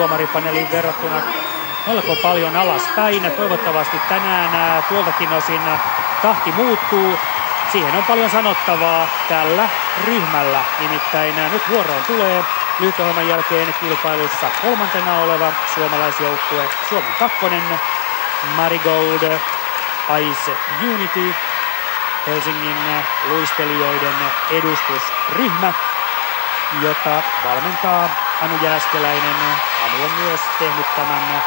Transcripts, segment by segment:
tuomaripaneeliin verrattuna melko paljon alaspäin. Toivottavasti tänään tuoltakin osin tahti muuttuu. Siihen on paljon sanottavaa tällä ryhmällä. Nimittäin nyt vuoroon tulee lyhytohjelman jälkeen kilpailussa kolmantena oleva suomalaisjoukkue Suomen kakkonen Marigold Ice Unity, Helsingin luistelijoiden edustusryhmä, jota valmentaa Anu Jääskeläinen. Anu on myös tehnyt tämän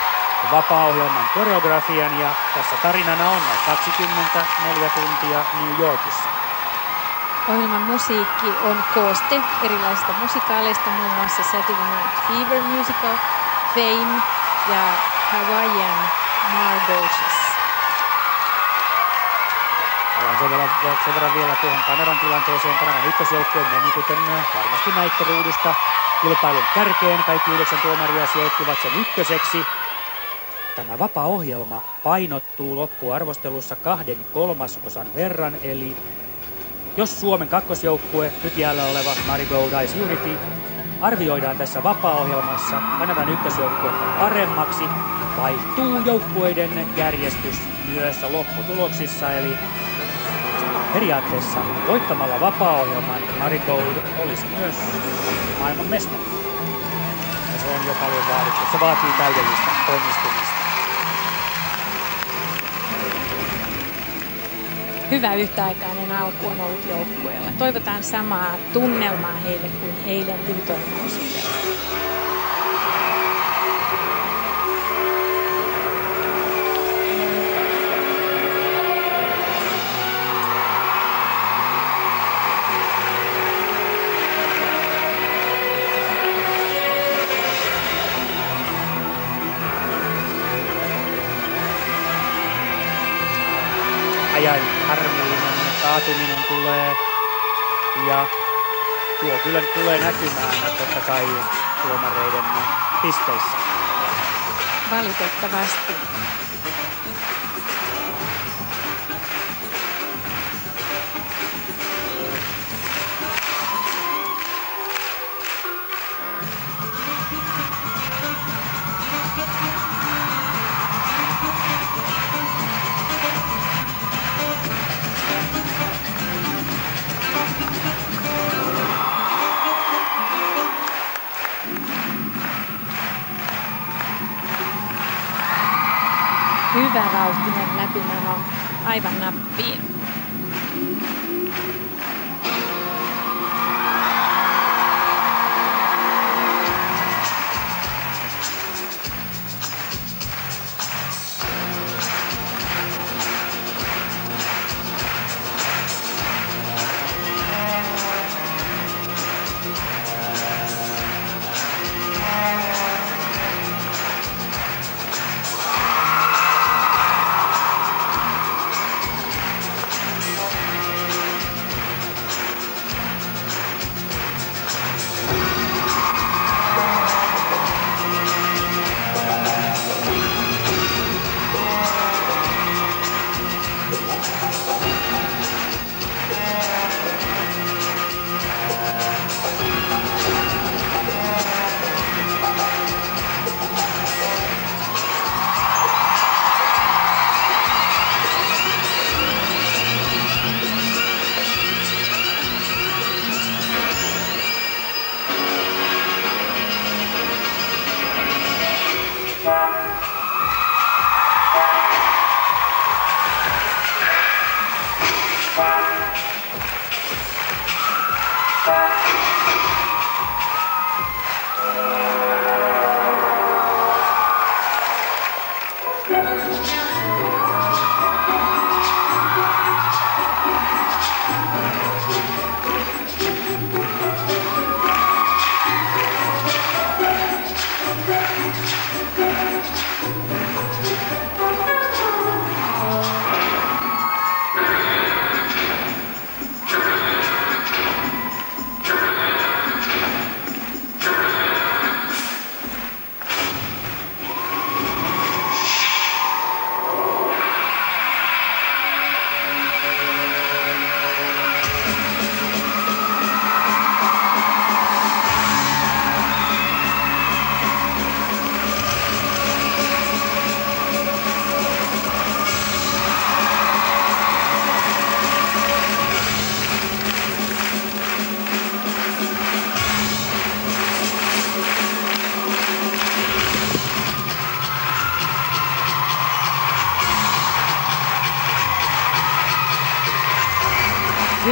vapaa-ohjelman koreografian ja tässä tarinana on 24 tuntia New Yorkissa. Ohjelman musiikki on kooste erilaisista musikaaleista, muun muassa Saturday Night Fever musical, Fame ja Hawaiian Margoshes. Palaan sen verran vielä tuohon Kanadan tilanteeseen. Kanadan ykkösjoukkue meni, kuten varmasti näitte ruudusta, kilpailun kärkeen. Kaikki 9 tuomaria sijoittivat sen ykköseksi. Tämä vapaa-ohjelma painottuu loppuarvostelussa 2/3 verran, eli jos Suomen kakkosjoukkue, nyt jäällä oleva Marigold Ice Unity, arvioidaan tässä vapaa-ohjelmassa Kanadan ykkösjoukkuetta paremmaksi, vaihtuu joukkueiden järjestys myös lopputuloksissa, eli periaatteessa voittamalla vapaa-ohjelman Marigold olisi myös maailman mestari. Ja se on jo paljon vaadittu. Se vaatii täydellistä onnistumista. Hyvä yhtäaikainen alku on ollut joukkueella. Toivotaan samaa tunnelmaa heille kuin eilen lyhytohjelmaosuudella. Harmillinen kaatuminen tulee ja tuo kyllä tulee näkymään totta kai tuomareiden pisteissä. Valitettavasti. Hyvä vauhtinen läpimeno aivan nappiin.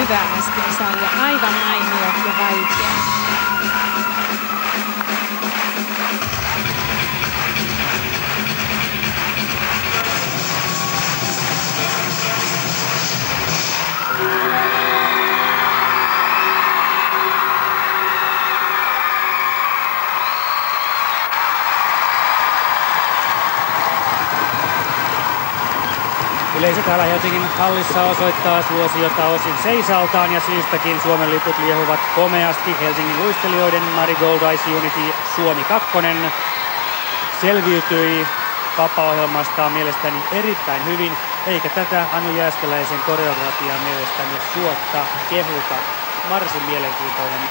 hyvä äsken sarja. Aivan mainio ja vaikea. Yleisö täällä Helsingin hallissa osoittaa suosiota osin seisaltaan ja syystäkin. Suomen liput liehuvat komeasti. Helsingin luistelijoiden Marigold Ice Unity Suomi 2 selviytyi vapaa-ohjelmastaan mielestäni erittäin hyvin. Eikä tätä Anu Jääskeläisen koreografiaa mielestäni suotta kehuta. Varsin mielenkiintoinen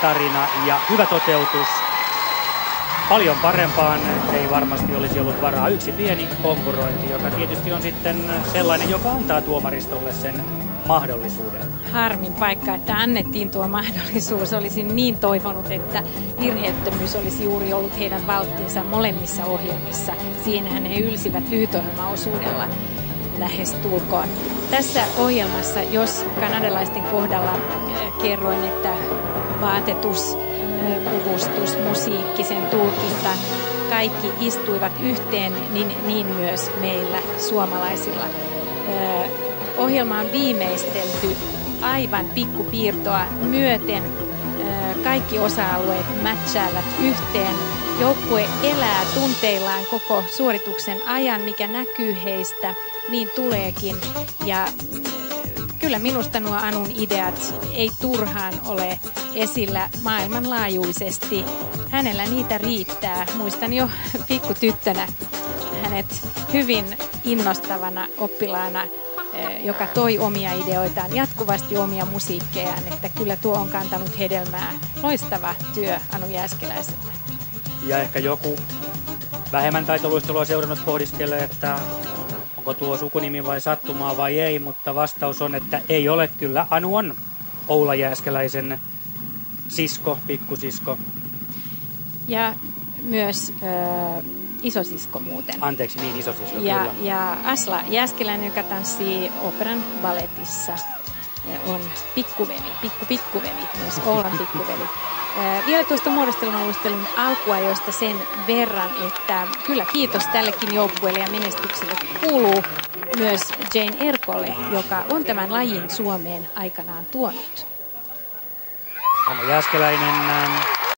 tarina ja hyvä toteutus. Paljon parempaan ei varmasti olisi ollut varaa. Yksi pieni kompurointi, joka tietysti on sitten sellainen, joka antaa tuomaristolle sen mahdollisuuden. Harmin paikka, että annettiin tuo mahdollisuus. Olisin niin toivonut, että virheettömyys olisi juuri ollut heidän valttinsa molemmissa ohjelmissa. Siinähän he ylsivät lyhytohjelmaosuudella lähestulkoon. Tässä ohjelmassa, jos kanadalaisten kohdalla kerroin, että vaatetus, puvustus, musiikki, sen tulkinta, kaikki istuivat yhteen, niin myös meillä suomalaisilla. Ohjelma on viimeistelty aivan pikkupiirtoa myöten. Kaikki osa-alueet matchaavat yhteen. Joukkue elää tunteillaan koko suorituksen ajan, mikä näkyy heistä, niin tuleekin. Ja kyllä minusta nuo Anun ideat ei turhaan ole esillä maailmanlaajuisesti. Hänellä niitä riittää. Muistan jo pikkutyttönä hänet hyvin innostavana oppilaana, joka toi omia ideoitaan, jatkuvasti omia musiikkejaan, että kyllä tuo on kantanut hedelmää. Loistava työ Anu Jääskeläiseltä. Ja ehkä joku vähemmän taitoluistelua seurannut pohdiskelee, että onko tuo sukunimi vai sattumaa vai ei, mutta vastaus on, että ei ole. Kyllä Anu on Oula Jääskeläisen sisko, pikkusisko. Ja myös isosisko muuten. Anteeksi, niin isosisko, kyllä. Ja Asla Jääskeläinen, joka tanssii operan balletissa, on pikkuveli, myös Oulan pikkuveli. Vielä tuosta muodostelun alkuajoista sen verran, että kyllä kiitos tällekin joukkueelle ja menestykselle kuuluu myös Jane Erkolle, joka on tämän lajin Suomeen aikanaan tuonut. Anu Jääskeläinen